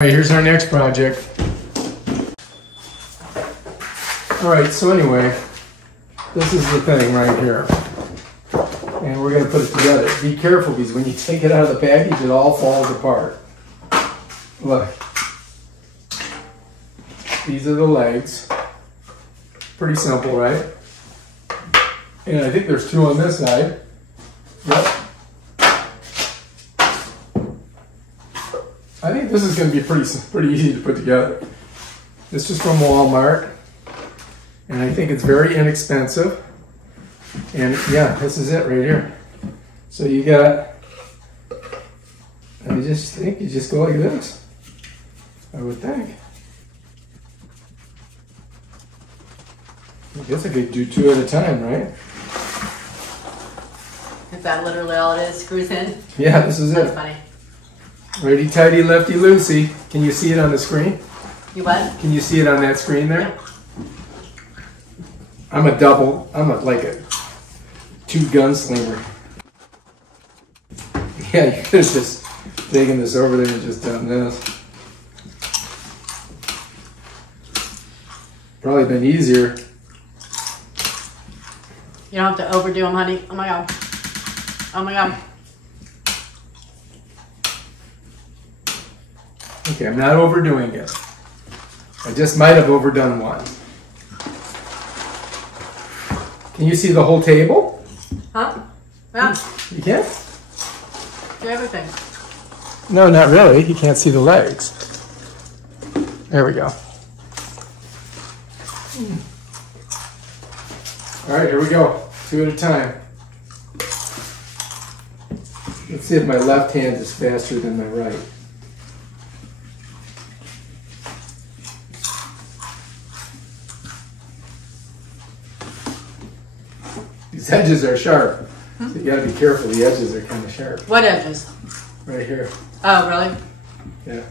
Alright, here's our next project. Alright, so anyway, this is the thing right here. And we're going to put it together. Be careful because when you take it out of the package, it all falls apart. Look. These are the legs. Pretty simple, right? And I think there's two on this side. Yep. I think this is going to be pretty easy to put together. This is from Walmart, and I think it's very inexpensive. And yeah, this is it right here. So you got, I just think you just go like this, I would think. I guess I could do two at a time, right? Is that literally all it is? Screws in? Yeah, this is That's it. funny. Righty tighty, lefty loosey. Can you see it on the screen? You what? Can you see it on that screen there? Yeah. I'm like a two gunslinger. Yeah, you could have just taken this over there and just done this. Probably been easier. You don't have to overdo them, honey. Oh my God. Oh my God. Okay, I'm not overdoing it. I just might have overdone one. Can you see the whole table? Huh? Yeah. You can't? Do everything. No, not really. You can't see the legs. There we go. All right, here we go. Two at a time. Let's see if my left hand is faster than my right. These edges are sharp, so you gotta be careful. The edges are kind of sharp. What edges? Right here. Oh, really? Yeah.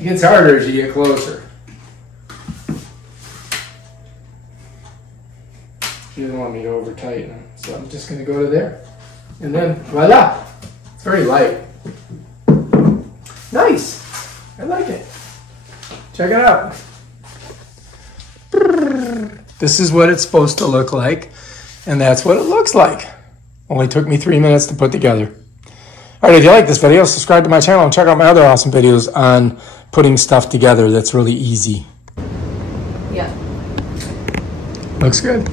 It gets harder as you get closer. She doesn't want me to over tighten it, so I'm just going to go to there. And then, voila! It's very light. Nice! I like it. Check it out. This is what it's supposed to look like, and that's what it looks like. Only took me 3 minutes to put together. Alright, if you like this video, subscribe to my channel and check out my other awesome videos on putting stuff together that's really easy. Yeah. Looks good.